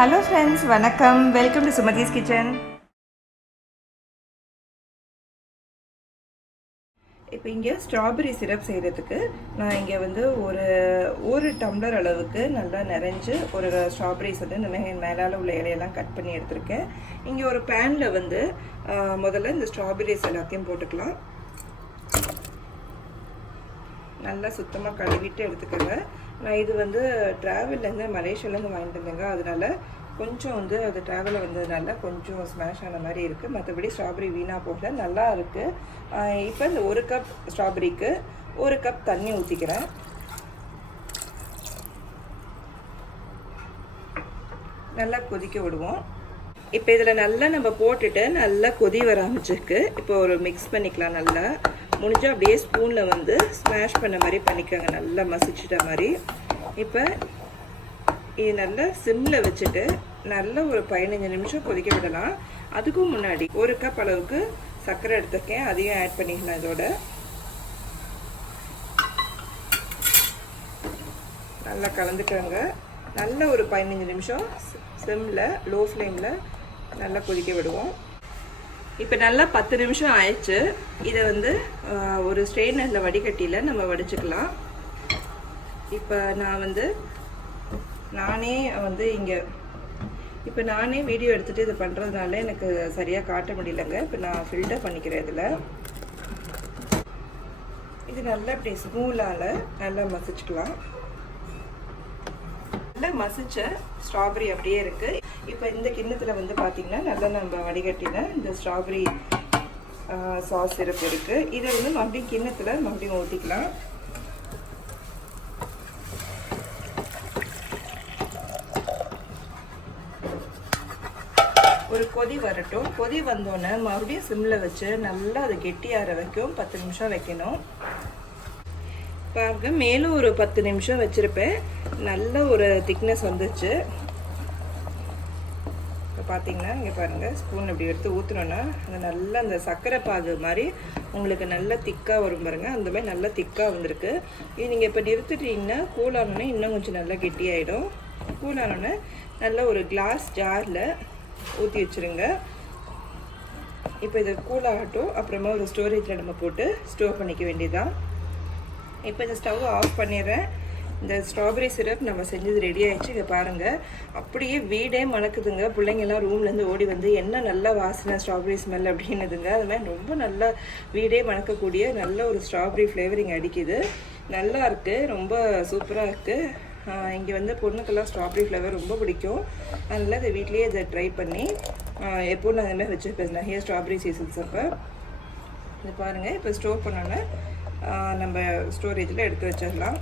Hello friends, வணக்கம். Welcome to Smoothies Kitchen. இப்போ இங்கே ஸ்ட்ராபெரி சிரப் செய்கிறதுக்கு நான் இங்கே வந்து ஒரு டம்ளர் அளவுக்கு நல்லா நிறைஞ்சு ஒரு ஸ்ட்ராபெரிஸ் வந்து இந்த மாதிரி மேலால் உள்ள இலையெல்லாம் கட் பண்ணி எடுத்திருக்கேன். இங்கே ஒரு பேனில் வந்து முதல்ல இந்த ஸ்ட்ராபெரிஸ் எல்லாத்தையும் போட்டுக்கலாம். நல்லா சுத்தமாக கழுவிட்டு எடுத்துக்கோங்க. நான் இது வந்து ட்ராவல்லேருந்து மலேசியாவிலேருந்து வாங்கிட்டு வந்தேங்க. அதனால கொஞ்சம் வந்து அது ட்ராவலில் வந்ததுனால கொஞ்சம் ஸ்மாஷ் ஆன மாதிரி இருக்குது. மற்றபடி ஸ்ட்ராபெரி வீணாக போகல, நல்லா இருக்குது. இப்போ இந்த ஒரு கப் ஸ்ட்ராபெரிக்கு ஒரு கப் தண்ணி ஊற்றிக்கிறேன். நல்லா கொதிக்க விடுவோம். இப்போ இதில் நல்லா நம்ம போட்டுட்டு நல்லா கொதி வர ஆரம்பிச்சிருக்கு. இப்போ ஒரு மிக்ஸ் பண்ணிக்கலாம். நல்லா முடிஞ்சால் அப்படியே ஸ்பூனில் வந்து ஸ்மாஷ் பண்ண மாதிரி பண்ணிக்கோங்க, நல்லா மசிச்சிட்ட மாதிரி. இப்போ இது நல்லா சிம்மில் வச்சுட்டு நல்லா ஒரு 15 நிமிஷம் கொதிக்க விடலாம். அதுக்கும் முன்னாடி ஒரு கப் அளவுக்கு சர்க்கரை எடுத்துருக்கேன், அதையும் ஆட் பண்ணிக்கலாம். இதோட நல்லா கலந்துக்கோங்க. நல்லா ஒரு 15 நிமிஷம் சிம்மில் லோ ஃப்ளேமில் நல்லா கொதிக்க விடுவோம். இப்போ நல்லா 10 நிமிஷம் ஆயிடுச்சு. இதை வந்து ஒரு ஸ்ட்ரெயினரில் வடிகட்டியில் நம்ம வடிச்சுக்கலாம். இப்போ நானே வீடியோ எடுத்துகிட்டு இதை பண்ணுறதுனால எனக்கு சரியாக காட்ட முடியலங்க. இப்போ நான் ஃபில்டர் பண்ணிக்கிறேன். இது நல்லா இப்படி ஸ்மூலால் நல்லா மசிச்சுக்கலாம். நல்லா மசிச்ச ஸ்ட்ராபெரி அப்படியே இருக்குது. இப்போ இந்த கிண்ணத்தில் வந்து பார்த்திங்கன்னா நல்லா நம்ம வடிகட்டின இந்த ஸ்ட்ராபெரி சாஸ் சிரப் இருக்குது. இதை வந்து மறுபடியும் கிண்ணத்தில் மறுபடியும் ஊற்றிக்கலாம். ஒரு கொதி வரட்டும். கொதி வந்தோடனே மறுபடியும் சிம்மில் வச்சு நல்லா அதை கெட்டியாற வைக்கும். 10 நிமிஷம் வைக்கணும். பாருங்க, மேலும் ஒரு 10 நிமிஷம் வச்சுருப்பேன். நல்ல ஒரு திக்னஸ் வந்துச்சு. இப்போ பார்த்தீங்கன்னா இங்கே பாருங்கள், ஸ்பூன் இப்படி எடுத்து ஊற்றுனோன்னா அது நல்லா அந்த சர்க்கரை பாகு மாதிரி உங்களுக்கு நல்லா திக்காக வரும் பாருங்கள். அந்த மாதிரி நல்லா திக்காக வந்திருக்கு. இது நீங்கள் இப்போ நிறுத்திட்டீங்கன்னா கூலானோடனே இன்னும் கொஞ்சம் நல்லா கெட்டியாயிடும். கூலானோடனே நல்லா ஒரு கிளாஸ் ஜாரில் ஊற்றி வச்சுருங்க. இப்போ இது கூலாகட்டும். அப்புறமா ஒரு ஸ்டோரேஜில் நம்ம போட்டு ஸ்டோர் பண்ணிக்க வேண்டியதுதான். இப்போ இந்த ஸ்டவ் ஆஃப் பண்ணிடுறேன். இந்த ஸ்ட்ராபெரி சிரப் நம்ம செஞ்சது ரெடி ஆகிடுச்சு. இங்கே பாருங்கள், அப்படியே வீடே மணக்குதுங்க. பிள்ளைங்கள்லாம் ரூம்லேருந்து ஓடி வந்து என்ன நல்ல வாசனை ஸ்ட்ராபெரி ஸ்மெல் அப்படின்னுதுங்க. அது மாதிரி ரொம்ப நல்லா வீடே மணக்கக்கூடிய நல்ல ஒரு ஸ்ட்ராபெரி ஃப்ளேவரிங் அடிக்குது. நல்லா இருக்குது, ரொம்ப சூப்பராக இருக்குது. இங்கே வந்து பொண்ணுக்கெல்லாம் ஸ்ட்ராபெரி ஃப்ளேவர் ரொம்ப பிடிக்கும். அதனால் இதை வீட்லேயே இதை ட்ரை பண்ணி எப்போது நான் இந்த மாதிரி வச்சுருப்பேன் நிறைய ஸ்ட்ராபெரி சீசன்ஸ். அப்போ இது பாருங்கள், இப்போ ஸ்டோர் பண்ணோன்னே நம்ம ஸ்டோரேஜில் எடுத்து வச்சிடலாம்.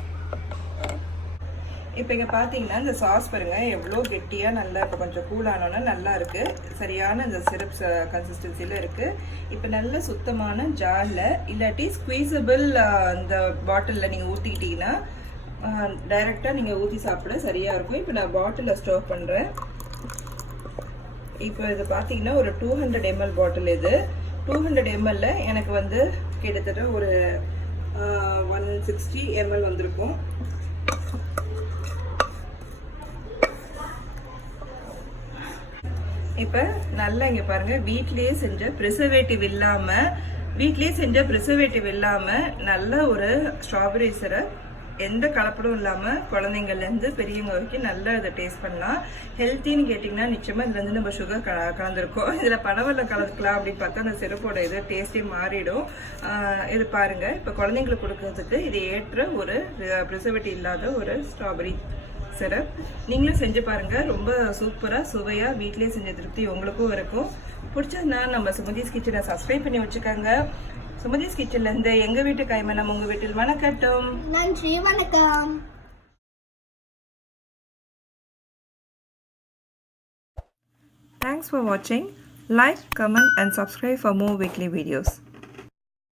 இப்போ இங்கே பார்த்தீங்கன்னா இந்த சாஸ் பாருங்கள் எவ்வளோ கெட்டியாக நல்லா இப்போ கொஞ்சம் கூலானோன்னா நல்லா இருக்குது. சரியான இந்த சிரப்ஸ் கன்சிஸ்டன்சியில் இருக்குது. இப்போ நல்ல சுத்தமான ஜாரில் இல்லாட்டி ஸ்குவீசபிள் இந்த பாட்டிலில் நீங்கள் ஊற்றிக்கிட்டிங்கன்னா டைரெக்டாக நீங்கள் ஊற்றி சாப்பிட சரியாக இருக்கும். இப்போ நான் பாட்டிலில் ஸ்டோர் பண்ணுறேன். இப்போ இது பார்த்தீங்கன்னா ஒரு 200 ml பாட்டில். இது 200 ml எனக்கு வந்து கிட்டத்தட்ட ஒரு 160 ml வந்திருக்கும். இப்போ நல்லா இங்கே பாருங்கள், வீட்லேயே செஞ்ச ப்ரிசர்வேட்டிவ் இல்லாமல் நல்ல ஒரு ஸ்ட்ராபெரி சிரப், எந்த கலப்படம் இல்லாமல் குழந்தைங்கள்லேருந்து பெரியவங்க வரைக்கும் நல்லா இதை டேஸ்ட் பண்ணலாம். ஹெல்த்தின்னு கேட்டிங்கன்னா நிச்சயமாக இதில் வந்து நம்ம சுகர் கலந்துருக்கோம். இதில் பனவெல்லம் கலந்துக்கலாம் அப்படின்னு பார்த்தா அந்த சிரப்போட இது டேஸ்ட்டே மாறிடும். இது பாருங்கள், இப்போ குழந்தைங்களுக்கு கொடுக்கறதுக்கு இது ஏற்ற ஒரு ப்ரிசர்வேட்டிவ் இல்லாத ஒரு ஸ்ட்ராபெரி சிரப். நீங்களும் செஞ்சு பாருங்கள். ரொம்ப சூப்பராக சுவையாக வீட்லேயே செஞ்ச திருப்தி உங்களுக்கும் இருக்கும். பிடிச்சதுன்னா நம்ம சுமதிஸ் கிச்சனை சப்ஸ்கிரைப் பண்ணி வச்சுக்கோங்க. சுமதிஸ் கிச்சன்லேருந்து எங்கள் வீட்டு கைமணம் உங்கள் வீட்டில் வணக்கட்டும். நன்றி, வணக்கம். Thanks for watching. Like, comment and subscribe for more weekly videos.